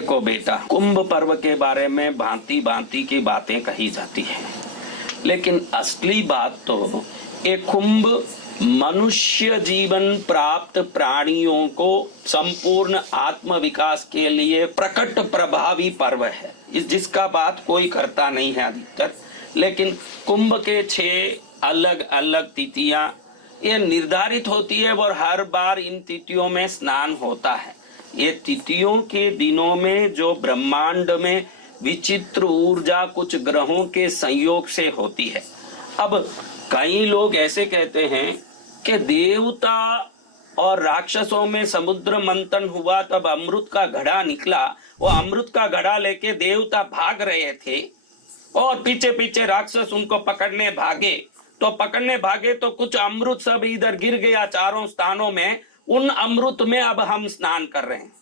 देखो बेटा, कुंभ पर्व के बारे में भांति भांति की बातें कही जाती है, लेकिन असली बात तो एक कुंभ मनुष्य जीवन प्राप्त प्राणियों को संपूर्ण आत्म विकास के लिए प्रकट प्रभावी पर्व है, जिसका बात कोई करता नहीं है अधिकतर। लेकिन कुंभ के 6 अलग अलग तिथियां ये निर्धारित होती है और हर बार इन तिथियों में स्नान होता है। ये तिथियों के दिनों में जो ब्रह्मांड में विचित्र ऊर्जा कुछ ग्रहों के संयोग से होती है। अब कई लोग ऐसे कहते हैं कि देवता और राक्षसों में समुद्र मंथन हुआ, तब अमृत का घड़ा निकला, वो अमृत का घड़ा लेके देवता भाग रहे थे और पीछे पीछे राक्षस उनको पकड़ने भागे तो कुछ अमृत सब इधर गिर गया चारों स्थानों में। उन अमृत में अब हम स्नान कर रहे हैं।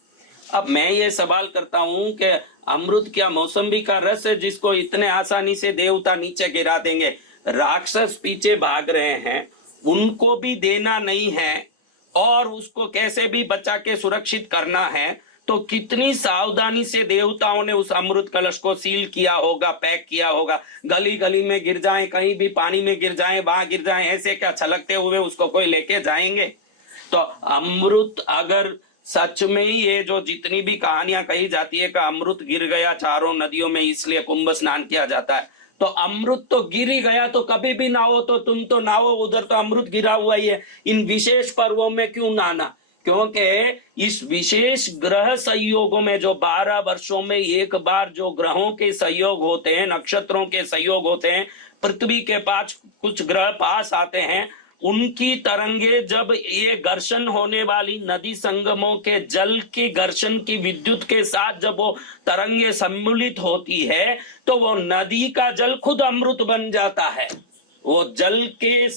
अब मैं ये सवाल करता हूं कि अमृत क्या मौसम्बी का रस है जिसको इतने आसानी से देवता नीचे गिरा देंगे? राक्षस पीछे भाग रहे हैं, उनको भी देना नहीं है और उसको कैसे भी बचा के सुरक्षित करना है, तो कितनी सावधानी से देवताओं ने उस अमृत कलश को सील किया होगा, पैक किया होगा। गली गली में गिर जाए, कहीं भी पानी में गिर जाए, वहां गिर जाए, ऐसे क्या छलकते हुए उसको कोई लेके जाएंगे? तो अमृत अगर सच में ही ये जो जितनी भी कहानियां कही जाती है कि अमृत गिर गया चारों नदियों में इसलिए कुंभ स्नान किया जाता है, तो अमृत तो गिर ही गया, तो कभी भी नहाओ तो तुम तो नहाओ, उधर तो अमृत गिरा हुआ ही है। इन विशेष पर्वों में क्यों नहाना? क्योंकि इस विशेष ग्रह संयोगों में जो 12 वर्षों में एक बार जो ग्रहों के संयोग होते हैं, नक्षत्रों के संयोग होते हैं, पृथ्वी के पास कुछ ग्रह पास आते हैं, उनकी तरंगे जब ये घर्षण होने वाली नदी संगमों के जल की घर्षण की विद्युत के साथ जब वो तरंगे सम्मिलित होती है, तो वो नदी का जल खुद अमृत बन जाता है। वो जल के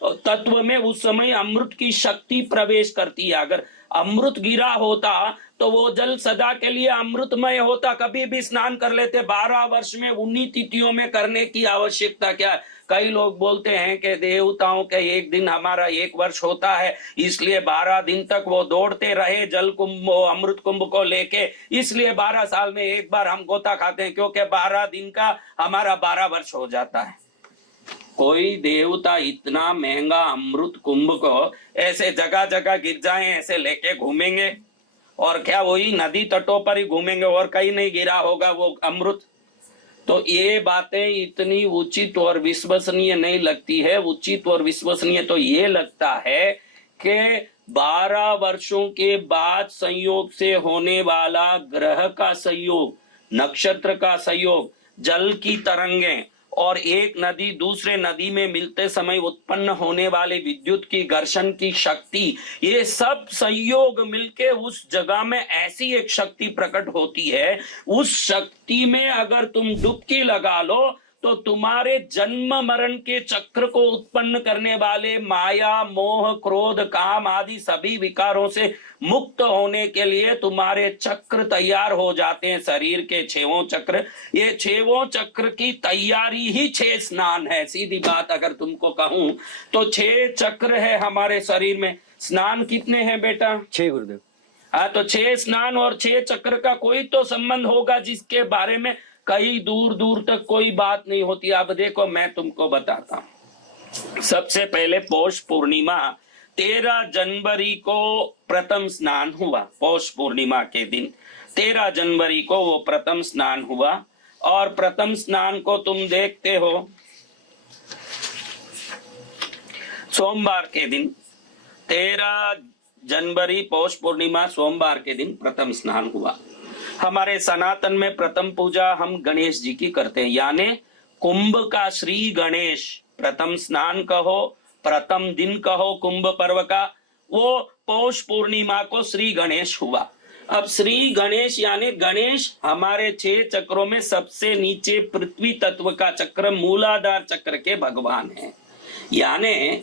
तत्व में उस समय अमृत की शक्ति प्रवेश करती है। अगर अमृत गिरा होता तो वो जल सदा के लिए अमृतमय होता, कभी भी स्नान कर लेते। 12 वर्ष में उन्हीं तिथियों में करने की आवश्यकता क्या है? कई लोग बोलते हैं कि देवताओं के एक दिन हमारा 1 वर्ष होता है, इसलिए 12 दिन तक वो दौड़ते रहे जल कुंभ अमृत कुंभ को लेके, इसलिए 12 साल में एक बार हम गोता खाते हैं, क्योंकि 12 दिन का हमारा 12 वर्ष हो जाता है। कोई देवता इतना महंगा अमृत कुंभ को ऐसे जगह जगह गिर जाए ऐसे लेके घूमेंगे? और क्या वही नदी तटों पर ही घूमेंगे और कहीं नहीं गिरा होगा वो अमृत? तो ये बातें इतनी उचित और विश्वसनीय नहीं लगती है। उचित और विश्वसनीय तो ये लगता है कि 12 वर्षों के बाद संयोग से होने वाला ग्रह का संयोग, नक्षत्र का संयोग, जल की तरंगें और एक नदी दूसरे नदी में मिलते समय उत्पन्न होने वाले विद्युत की घर्षण की शक्ति, ये सब संयोग मिलके उस जगह में ऐसी एक शक्ति प्रकट होती है। उस शक्ति में अगर तुम डुबकी लगा लो तो तुम्हारे जन्म मरण के चक्र को उत्पन्न करने वाले माया, मोह, क्रोध, काम आदि सभी विकारों से मुक्त होने के लिए तुम्हारे चक्र तैयार हो जाते हैं। शरीर के 6 चक्र, ये 6 चक्र की तैयारी ही 6 स्नान है। सीधी बात अगर तुमको कहूं तो 6 चक्र है हमारे शरीर में। स्नान कितने हैं बेटा? 6 गुरुदेव। हाँ, तो 6 स्नान और 6 चक्र का कोई तो संबंध होगा जिसके बारे में कई दूर दूर तक कोई बात नहीं होती। अब देखो मैं तुमको बताता हूं। सबसे पहले पौष पूर्णिमा 13 जनवरी को प्रथम स्नान हुआ। पौष पूर्णिमा के दिन 13 जनवरी को वो प्रथम स्नान हुआ और प्रथम स्नान को तुम देखते हो सोमवार के दिन, 13 जनवरी पौष पूर्णिमा सोमवार के दिन प्रथम स्नान हुआ। हमारे सनातन में प्रथम पूजा हम गणेश जी की करते हैं, यानी कुंभ का श्री गणेश प्रथम स्नान कहो, प्रथम दिन कहो कुंभ पर्व का, वो पौष पूर्णिमा को श्री गणेश हुआ। अब श्री गणेश यानी गणेश हमारे 6 चक्रों में सबसे नीचे पृथ्वी तत्व का चक्र मूलाधार चक्र के भगवान है। यानी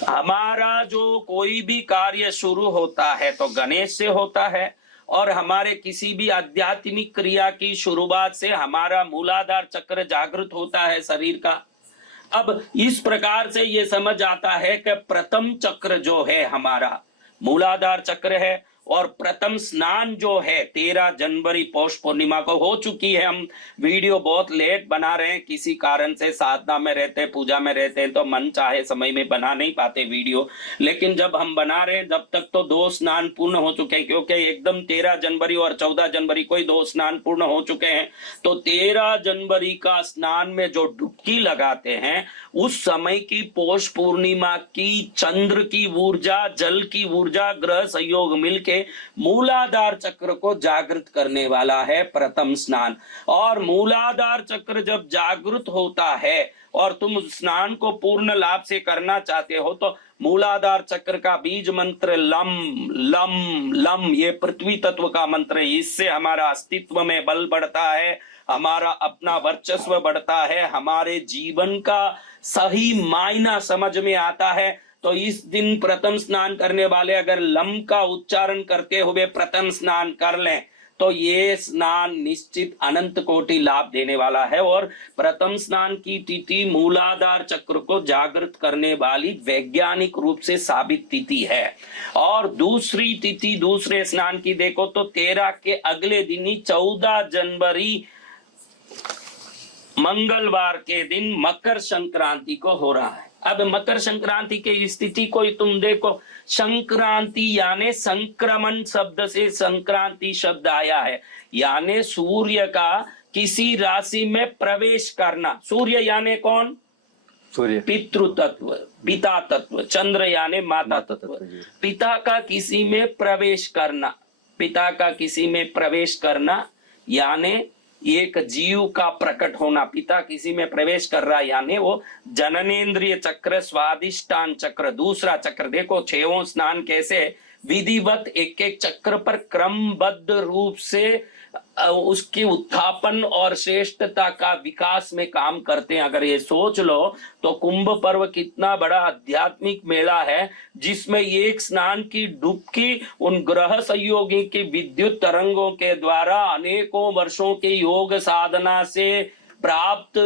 हमारा जो कोई भी कार्य शुरू होता है तो गणेश से होता है, और हमारे किसी भी आध्यात्मिक क्रिया की शुरुआत से हमारा मूलाधार चक्र जागृत होता है शरीर का। अब इस प्रकार से ये समझ आता है कि प्रथम चक्र जो है हमारा मूलाधार चक्र है, और प्रथम स्नान जो है 13 जनवरी पौष पूर्णिमा को हो चुकी है। हम वीडियो बहुत लेट बना रहे हैं, किसी कारण से साधना में रहते हैं, पूजा में रहते हैं, तो मन चाहे समय में बना नहीं पाते वीडियो। लेकिन जब हम बना रहे हैं जब तक तो 2 स्नान पूर्ण हो चुके हैं, क्योंकि एकदम 13 जनवरी और 14 जनवरी को ही 2 स्नान पूर्ण हो चुके हैं। तो 13 जनवरी का स्नान में जो डुबकी लगाते हैं उस समय की पौष पूर्णिमा की चंद्र की ऊर्जा, जल की ऊर्जा, ग्रह सहयोग मिलके मूलाधार चक्र को जागृत करने वाला है प्रथम स्नान। और मूलाधार चक्र जब जागृत होता है और तुम स्नान को पूर्ण लाभ से करना चाहते हो तो मूलाधार चक्र का बीज मंत्र लम लम लम, ये पृथ्वी तत्व का मंत्र है। इससे हमारा अस्तित्व में बल बढ़ता है, हमारा अपना वर्चस्व बढ़ता है, हमारे जीवन का सही मायना समझ में आता है। तो इस दिन प्रथम स्नान करने वाले अगर लम का उच्चारण करते हुए प्रथम स्नान कर लें तो ये स्नान निश्चित अनंत कोटि लाभ देने वाला है। और प्रथम स्नान की तिथि मूलाधार चक्र को जागृत करने वाली वैज्ञानिक रूप से साबित तिथि है। और दूसरी तिथि दूसरे स्नान की देखो तो 13 के अगले दिन ही 14 जनवरी मंगलवार के दिन मकर संक्रांति को हो रहा है। अब मकर संक्रांति की स्थिति को तुम देखो, संक्रांति यानी संक्रमण शब्द से संक्रांति शब्द आया है, यानी सूर्य का किसी राशि में प्रवेश करना। सूर्य यानी कौन? सूर्य पितृ तत्व, पिता तत्व। चंद्र यानी माता तत्व। पिता का किसी में प्रवेश करना, पिता का किसी में प्रवेश करना यानी एक जीव का प्रकट होना। पिता किसी में प्रवेश कर रहा है यानी वो जननेन्द्रिय चक्र, स्वादिष्टान चक्र, दूसरा चक्र। देखो 6वां स्नान कैसे विधिवत एक एक चक्र पर क्रमबद्ध रूप से उसकी उत्थापन और श्रेष्ठता का विकास में काम करते हैं। अगर ये सोच लो तो कुंभ पर्व कितना बड़ा आध्यात्मिक मेला है, जिसमें एक स्नान की डुबकी उन ग्रह संयोगी की विद्युत तरंगों के द्वारा अनेकों वर्षों के योग साधना से प्राप्त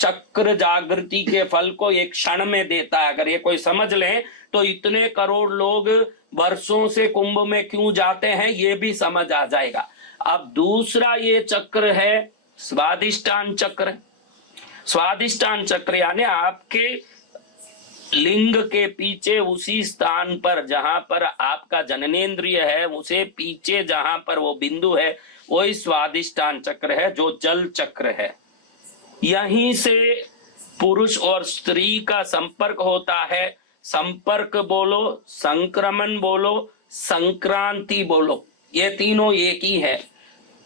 चक्र जागृति के फल को एक क्षण में देता है। अगर ये कोई समझ ले तो इतने करोड़ लोग वर्षों से कुंभ में क्यों जाते हैं ये भी समझ आ जाएगा। अब दूसरा ये चक्र है स्वादिष्टान चक्र। स्वादिष्टान चक्र यानी आपके लिंग के पीछे उसी स्थान पर जहां पर आपका जननेन्द्रिय है, उसे पीछे जहां पर वो बिंदु है वही स्वादिष्टान चक्र है, जो जल चक्र है। यहीं से पुरुष और स्त्री का संपर्क होता है। संपर्क बोलो, संक्रमण बोलो, संक्रांति बोलो, ये तीनों एक ही है।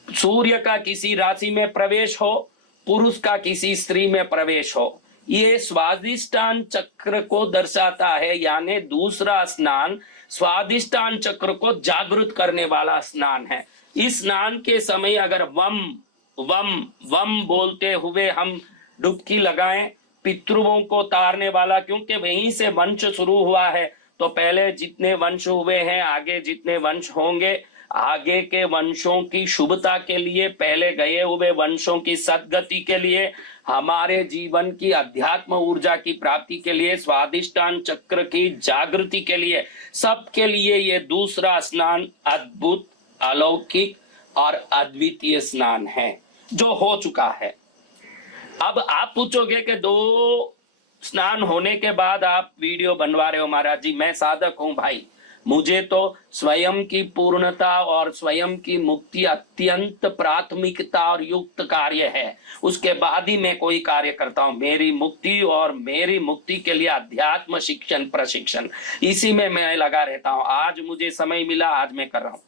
सूर्य का किसी राशि में प्रवेश हो, पुरुष का किसी स्त्री में प्रवेश हो, ये स्वादिष्टान चक्र को दर्शाता है। यानी दूसरा स्नान स्वादिष्टान चक्र को जागृत करने वाला स्नान है। इस स्नान के समय अगर वम वम वम बोलते हुए हम डुबकी लगाएं, पितृओं को तारने वाला, क्योंकि वहीं से वंश शुरू हुआ है। तो पहले जितने वंश हुए हैं, आगे जितने वंश होंगे, आगे के वंशों की शुभता के लिए, पहले गए हुए वंशों की सद्गति के लिए, हमारे जीवन की अध्यात्म ऊर्जा की प्राप्ति के लिए, स्वादिष्टान चक्र की जागृति के लिए, सबके लिए ये दूसरा स्नान अद्भुत, अलौकिक और अद्वितीय स्नान है जो हो चुका है। अब आप पूछोगे कि 2 स्नान होने के बाद आप वीडियो बनवा रहे हो महाराज जी। मैं साधक हूं भाई, मुझे तो स्वयं की पूर्णता और स्वयं की मुक्ति अत्यंत प्राथमिकता और युक्त कार्य है, उसके बाद ही मैं कोई कार्य करता हूं। मेरी मुक्ति और मेरी मुक्ति के लिए अध्यात्म शिक्षण प्रशिक्षण, इसी में मैं लगा रहता हूं। आज मुझे समय मिला, आज मैं कर रहा हूं।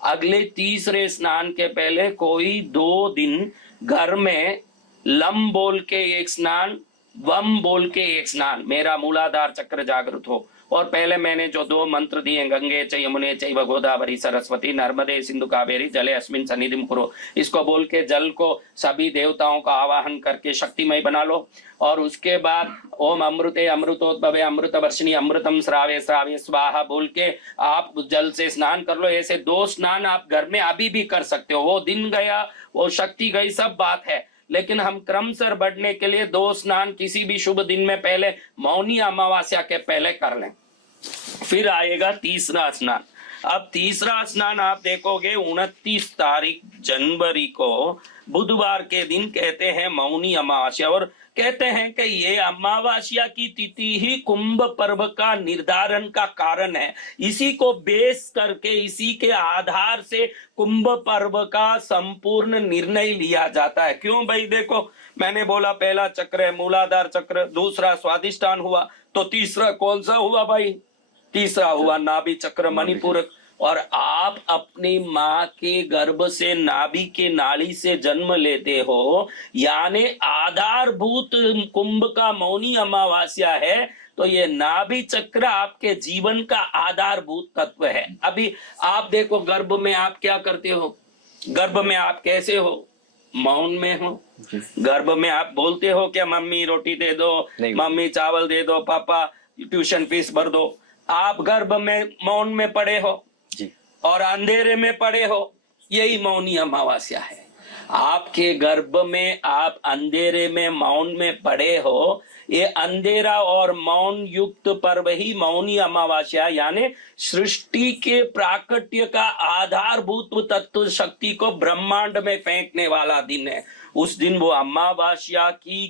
अगले तीसरे स्नान के पहले कोई 2 दिन घर में लम बोल के एक स्नान, वम बोल के एक स्नान, मेरा मूलाधार चक्र जागृत हो। और पहले मैंने जो 2 मंत्र दिए, गंगे च यमुने चैव गोदावरी सरस्वती नर्मदे सिंधु कावेरी जले अस्मिन् सन्निधिं कुरु, इसको बोल के जल को सभी देवताओं का आवाहन करके शक्तिमय बना लो। और उसके बाद ओम अमृते अमृतोद्भवे अमृत वर्षिणी अमृतम श्रावे श्रावे स्वाहा बोल के आप जल से स्नान कर लो। ऐसे 2 स्नान आप घर में अभी भी कर सकते हो। वो दिन गया, वो शक्ति गई, सब बात है, लेकिन हम क्रमशः बढ़ने के लिए 2 स्नान किसी भी शुभ दिन में पहले मौनी अमावस्या के पहले कर लें। फिर आएगा तीसरा स्नान। अब तीसरा स्नान आप देखोगे 29 तारीख जनवरी को बुधवार के दिन कहते हैं मौनी अमावस्या, और कहते हैं कि ये अमावस्या की तिथि ही कुंभ पर्व का निर्धारण का कारण है। इसी को बेस करके, इसी के आधार से कुंभ पर्व का संपूर्ण निर्णय लिया जाता है। क्यों भाई? देखो, मैंने बोला पहला चक्र है मूलाधार चक्र, दूसरा स्वादिष्ठान हुआ, तो तीसरा कौन सा हुआ भाई? तीसरा हुआ नाभि चक्र मणिपूरक। और आप अपनी माँ के गर्भ से, नाभि के नाड़ी से जन्म लेते हो, यानी आधारभूत कुंभ का मौनी अमावस्या है, तो ये नाभि चक्र आपके जीवन का आधारभूत तत्व है। अभी आप देखो, गर्भ में आप क्या करते हो? गर्भ में आप कैसे हो? मौन में हो। गर्भ में आप बोलते हो क्या मम्मी रोटी दे दो, मम्मी चावल दे दो, पापा ट्यूशन फीस भर दो? आप गर्भ में मौन में पड़े हो जी, और अंधेरे में पड़े हो। यही मौनी अमावस्या है। आपके गर्भ में आप अंधेरे में मौन में पड़े हो। ये अंधेरा और मौन युक्त पर्व ही मौनी अमावस्या, यानी सृष्टि के प्राकट्य का आधारभूत तत्व शक्ति को ब्रह्मांड में फेंकने वाला दिन है। उस दिन वो अमावस्या की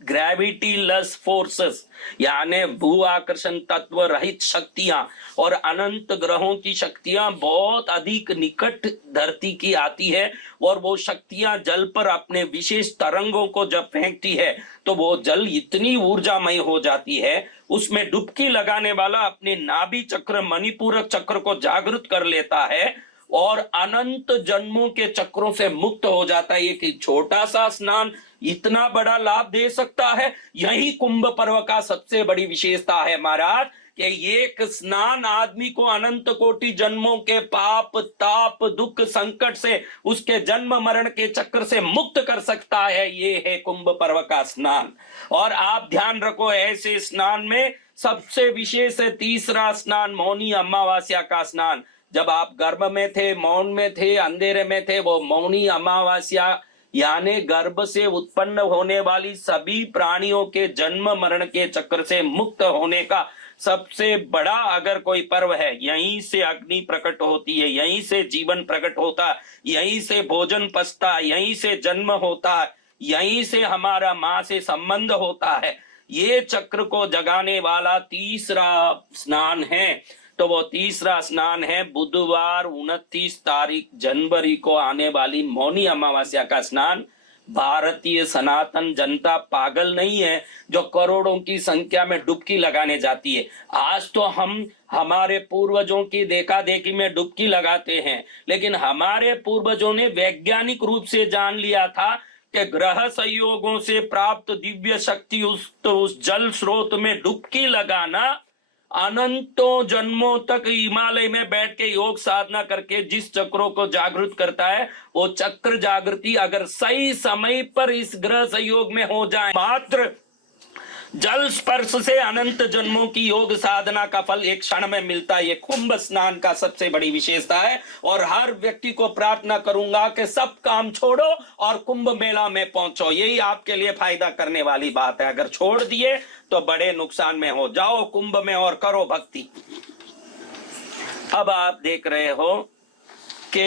ग्रेविटीलेस फोर्सेस, यानी भू आकर्षण तत्व रहित शक्तियां और अनंत ग्रहों की शक्तियां बहुत अधिक निकट धरती की आती है, और वो शक्तियां जल पर अपने विशेष तरंगों को जब फेंकती है तो वो जल इतनी ऊर्जामय हो जाती है, उसमें डुबकी लगाने वाला अपने नाभि चक्र मणिपूरक चक्र को जागृत कर लेता है और अनंत जन्मों के चक्रों से मुक्त हो जाता है। कि छोटा सा स्नान इतना बड़ा लाभ दे सकता है। यही कुंभ पर्व का सबसे बड़ी विशेषता है महाराज, कि एक स्नान आदमी को अनंत कोटि जन्मों के पाप ताप दुख संकट से, उसके जन्म मरण के चक्र से मुक्त कर सकता है। ये है कुंभ पर्व का स्नान। और आप ध्यान रखो, ऐसे स्नान में सबसे विशेष है तीसरा स्नान, मौनी अमावस्या का स्नान। जब आप गर्भ में थे, मौन में थे, अंधेरे में थे, वो मौनी अमावस्या यानी गर्भ से उत्पन्न होने वाली सभी प्राणियों के जन्म मरण के चक्र से मुक्त होने का सबसे बड़ा अगर कोई पर्व है। यहीं से अग्नि प्रकट होती है, यहीं से जीवन प्रकट होता है, यहीं से भोजन पचता है, यहीं से जन्म होता है, यहीं से हमारा माँ से संबंध होता है। ये चक्र को जगाने वाला तीसरा स्नान है। तो वो तीसरा स्नान है बुधवार 29 तारीख जनवरी को आने वाली मौनी अमावस्या का स्नान। भारतीय सनातन जनता पागल नहीं है जो करोड़ों की संख्या में डुबकी लगाने जाती है। आज तो हम हमारे पूर्वजों की देखा देखी में डुबकी लगाते हैं, लेकिन हमारे पूर्वजों ने वैज्ञानिक रूप से जान लिया था कि ग्रह संयोगों से प्राप्त दिव्य शक्ति उस जल स्रोत में डुबकी लगाना अनंतों जन्मों तक हिमालय में बैठ के योग साधना करके जिस चक्रों को जागृत करता है, वो चक्र जागृति अगर सही समय पर इस ग्रह संयोग में हो जाए, मात्र जल स्पर्श से अनंत जन्मों की योग साधना का फल एक क्षण में मिलता है। ये कुंभ स्नान का सबसे बड़ी विशेषता है। और हर व्यक्ति को प्रार्थना करूंगा कि सब काम छोड़ो और कुंभ मेला में पहुंचो। यही आपके लिए फायदा करने वाली बात है। अगर छोड़ दिए तो बड़े नुकसान में हो। जाओ कुंभ में और करो भक्ति। अब आप देख रहे हो कि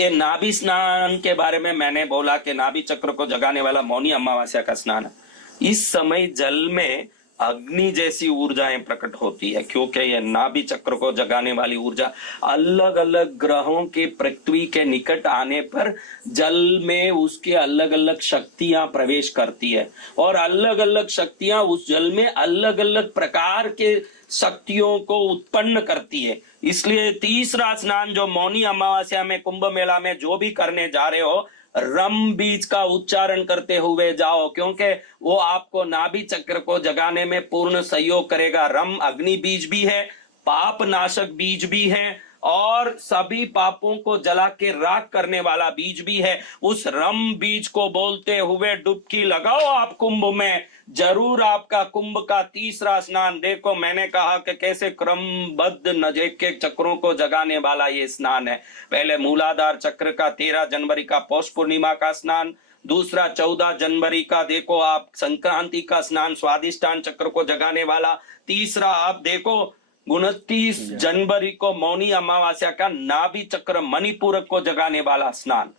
ये नाभि स्नान के बारे में मैंने बोला कि नाभि चक्र को जगाने वाला मौनी अमावस्या का स्नान है। इस समय जल में अग्नि जैसी ऊर्जाएं प्रकट होती है, क्योंकि यह नाभि चक्र को जगाने वाली ऊर्जा अलग अलग ग्रहों के पृथ्वी के निकट आने पर जल में उसके अलग अलग शक्तियां प्रवेश करती है, और अलग अलग शक्तियां उस जल में अलग अलग प्रकार के शक्तियों को उत्पन्न करती है। इसलिए तीसरा स्नान जो मौनी अमावस्या में कुंभ मेला में जो भी करने जा रहे हो, रम बीज का उच्चारण करते हुए जाओ, क्योंकि वो आपको नाभि चक्र को जगाने में पूर्ण सहयोग करेगा। रम अग्नि बीज भी है, पाप नाशक बीज भी है, और सभी पापों को जला के राख करने वाला बीज भी है। उस रम बीज को बोलते हुए डुबकी लगाओ आप कुंभ में। जरूर आपका कुंभ का तीसरा स्नान, देखो मैंने कहा कि कैसे क्रमबद्ध नजे के चक्रों को जगाने वाला ये स्नान है। पहले मूलाधार चक्र का 13 जनवरी का पौष पूर्णिमा का स्नान, दूसरा 14 जनवरी का देखो आप संक्रांति का स्नान स्वादिष्ठान चक्र को जगाने वाला, तीसरा आप देखो 29 जनवरी को मौनी अमावस्या का नाभि चक्र मणिपूरक को जगाने वाला स्नान,